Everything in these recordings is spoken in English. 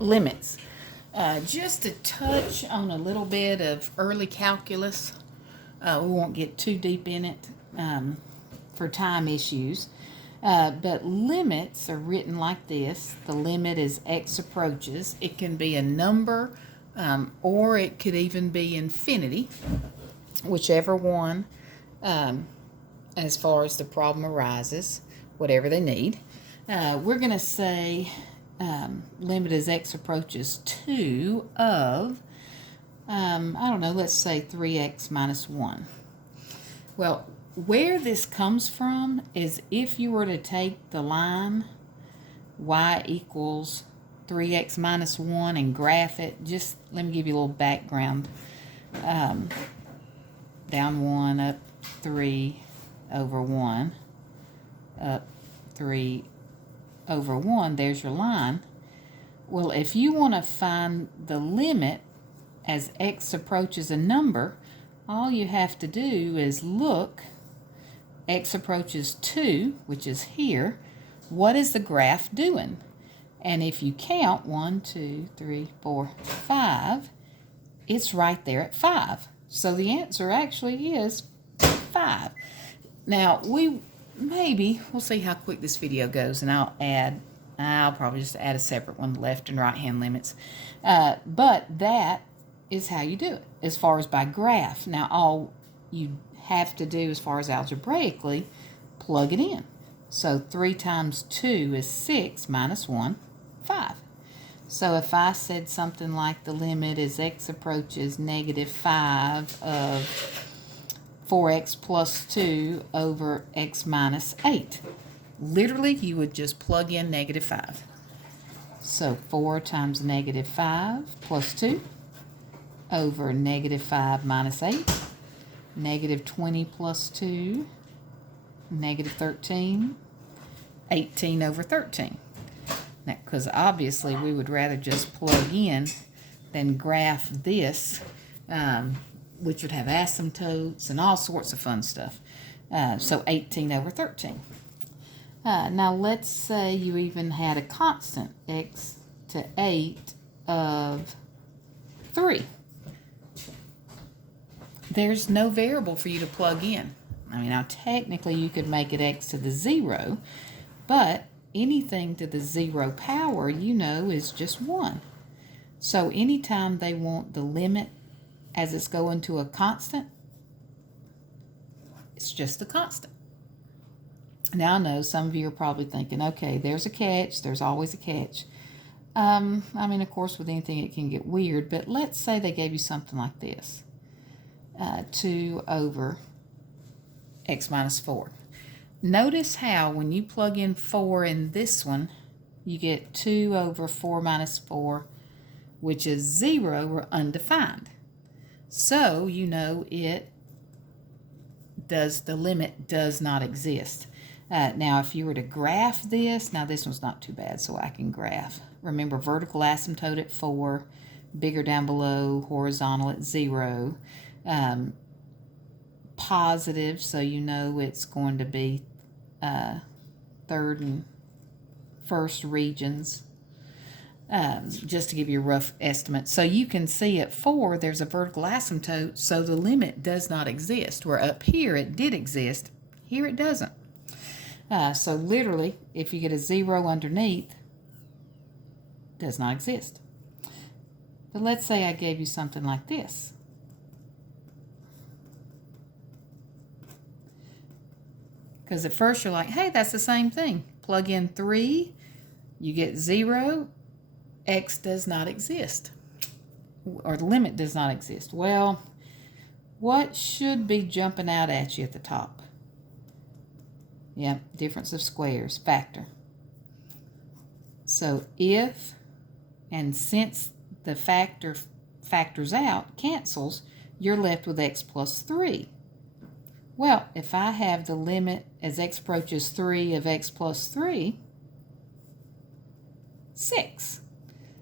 limits. Just to touch on a little bit of early calculus. We won't get too deep in it for time issues. But limits are written like this. The limit is x approaches. It can be a number or it could even be infinity, whichever one as far as the problem arises, whatever they need. We're going to say limit as x approaches 2 of, I don't know, let's say 3x minus 1. Well, where this comes from is if you were to take the line y equals 3x minus 1 and graph it, just let me give you a little background. Down 1, up 3 over 1, up 3 over 1, there's your line. Well, if you want to find the limit as x approaches a number, all you have to do is look, x approaches 2, which is here, what is the graph doing? And if you count 1, 2, 3, 4, 5, it's right there at 5. So the answer actually is 5. Now, we'll see how quick this video goes, and I'll probably just add a separate one, left and right hand limits. But that is how you do it, as far as by graph. Now, all you have to do as far as algebraically, plug it in. So 3 times 2 is 6 minus 1, 5. So if I said something like the limit as x approaches negative 5 of 4x plus 2 over x minus 8. Literally, you would just plug in negative 5. So 4 times negative 5 plus 2 over negative 5 minus 8. Negative 20 plus 2, negative 13, 18 over 13. Now, because obviously we would rather just plug in than graph this, which would have asymptotes and all sorts of fun stuff. So 18 over 13. Now let's say you even had a constant, x to 8 of 3. There's no variable for you to plug in. I mean, now technically you could make it x to the 0, but anything to the 0 power, you know, is just 1. So anytime they want the limit as it's going to a constant, it's just a constant. Now I know some of you are probably thinking, okay, there's a catch, there's always a catch. I mean, of course, with anything it can get weird, but let's say they gave you something like this. 2 over x minus 4. Notice how when you plug in 4 in this one, you get 2 over 4 minus 4, which is 0 or undefined. So you know the limit does not exist. Now if you were to graph this, now this one's not too bad, so I can graph. Remember, vertical asymptote at 4, bigger down below, horizontal at 0. Positive, so you know it's going to be third and first regions, just to give you a rough estimate. So you can see at 4 there's a vertical asymptote, so the limit does not exist, where up here it did exist, here it doesn't. So literally, if you get a 0 underneath, it does not exist. But let's say I gave you something like this. Because at first you're like, hey, that's the same thing. Plug in 3, you get 0, x does not exist. Or the limit does not exist. Well, what should be jumping out at you at the top? Yep, difference of squares, factor. So if, and since the factor factors out, cancels, you're left with x plus 3. Well, if I have the limit as x approaches 3 of x plus 3, 6.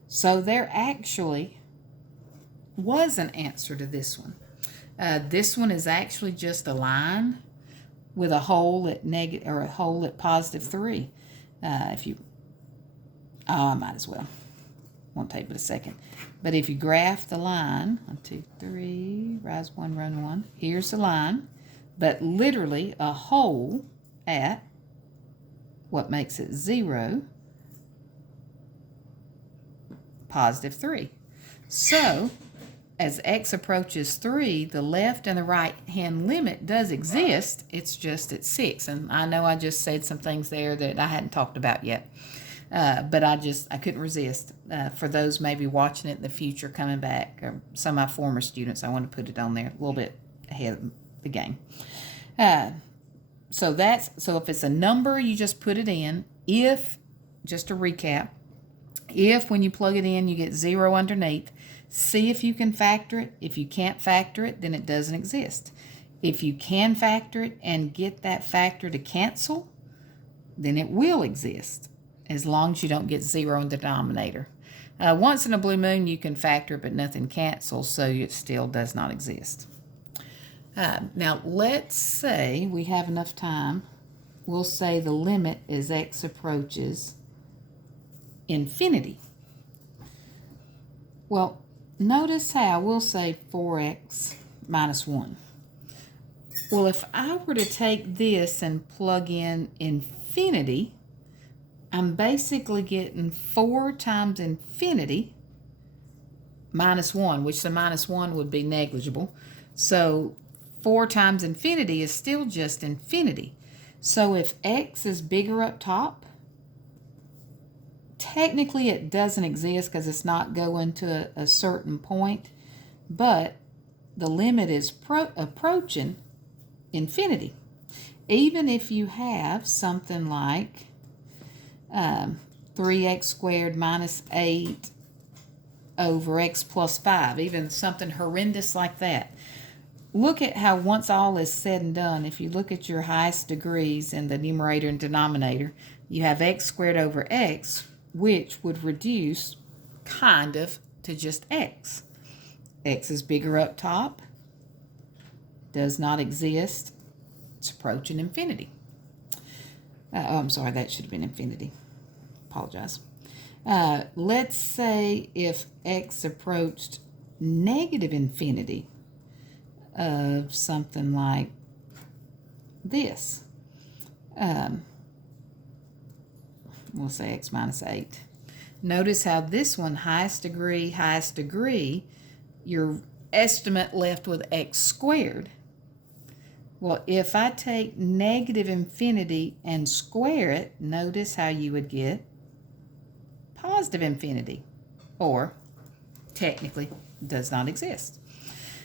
So there actually was an answer to this one. This one is actually just a line with a hole at negative, or a hole at positive 3. I might as well. won't take but a second. But if you graph the line, 1, 2, 3, rise 1, run 1, here's the line, but literally a hole at what makes it 0, positive 3. So, as x approaches 3, the left and the right hand limit does exist. It's just at 6. And I know I just said some things there that I hadn't talked about yet. But I couldn't resist. For those maybe watching it in the future, coming back, or some of my former students, I want to put it on there a little bit ahead of the game. So if it's a number, you just put it in. If, just to recap, if when you plug it in, you get 0 underneath, see if you can factor it. If you can't factor it, then it doesn't exist. If you can factor it and get that factor to cancel, then it will exist, as long as you don't get 0 in the denominator. Once in a blue moon, you can factor it, but nothing cancels, so it still does not exist. Now, let's say we have enough time. We'll say the limit as x approaches infinity. Well, notice how we'll say 4x minus 1. Well, if I were to take this and plug in infinity, I'm basically getting 4 times infinity minus 1, which the minus 1 would be negligible. So 4 times infinity is still just infinity. So if x is bigger up top, technically it doesn't exist because it's not going to a certain point, but the limit is approaching infinity. Even if you have something like 3x squared minus 8 over x plus 5, even something horrendous like that. Look at how once all is said and done, if you look at your highest degrees in the numerator and denominator, you have x squared over x, which would reduce kind of to just x. X is bigger up top, does not exist, it's approaching infinity. I'm sorry, that should have been infinity. Apologize. Let's say if x approached negative infinity of something like this. We'll say x minus 8. Notice how this one, highest degree, your estimate left with x squared. Well, if I take negative infinity and square it, notice how you would get positive infinity, or technically does not exist.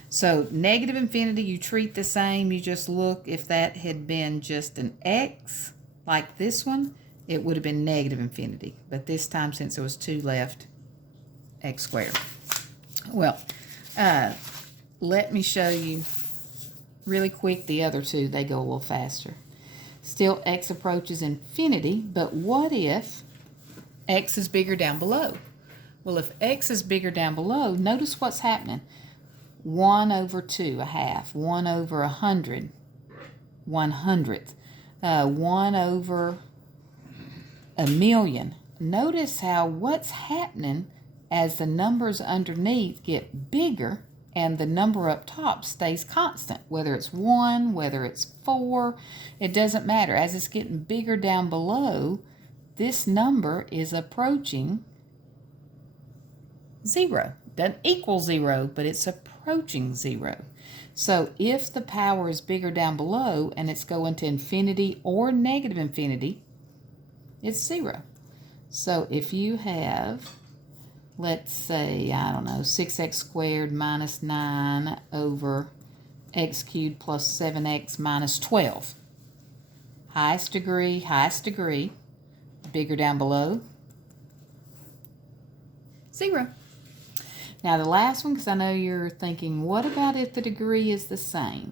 So negative infinity, you treat the same. You just look, if that had been just an x, like this one, it would have been negative infinity. But this time, since there was 2 left, x squared. Well, let me show you really quick the other two. They go a little faster. Still, x approaches infinity, but what if x is bigger down below? Well, if x is bigger down below, notice what's happening. 1 over 2, a half. 1 over 100, 1/100th. 1 over a million. Notice how what's happening as the numbers underneath get bigger and the number up top stays constant. Whether it's 1, whether it's 4, it doesn't matter. As it's getting bigger down below, this number is approaching 0. Doesn't equal 0, but it's approaching 0. So if the power is bigger down below and it's going to infinity or negative infinity, it's 0. So if you have, let's say, I don't know, 6x squared minus 9 over x cubed plus 7x minus 12. Highest degree, bigger down below, 0. Now the last one, because I know you're thinking, what about if the degree is the same?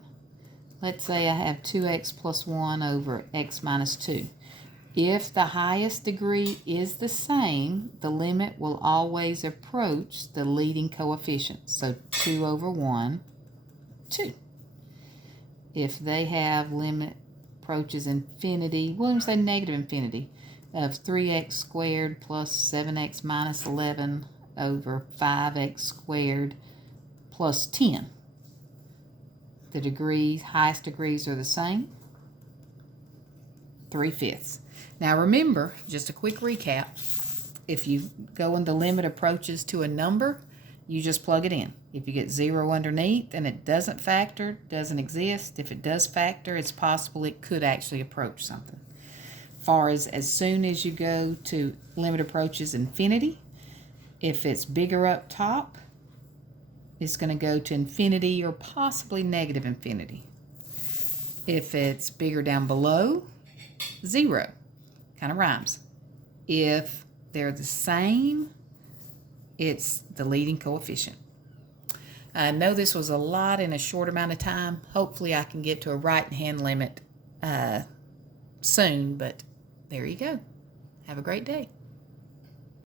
Let's say I have 2x plus 1 over x minus 2. If the highest degree is the same, the limit will always approach the leading coefficient. So 2 over 1, 2. If they have limit approaches infinity, we'll say negative infinity, of 3x squared plus 7x minus 11 over 5x squared plus 10. The degrees, highest degrees are the same, 3/5. Now remember, just a quick recap, if you go and the limit approaches to a number, you just plug it in. If you get 0 underneath and it doesn't factor, doesn't exist. If it does factor, it's possible it could actually approach something. Far as soon as you go to limit approaches infinity, if it's bigger up top, it's going to go to infinity or possibly negative infinity. If it's bigger down below, 0. Kind of rhymes. If they're the same, it's the leading coefficient. I know this was a lot in a short amount of time. Hopefully I can get to a right-hand limit soon, but there you go. Have a great day.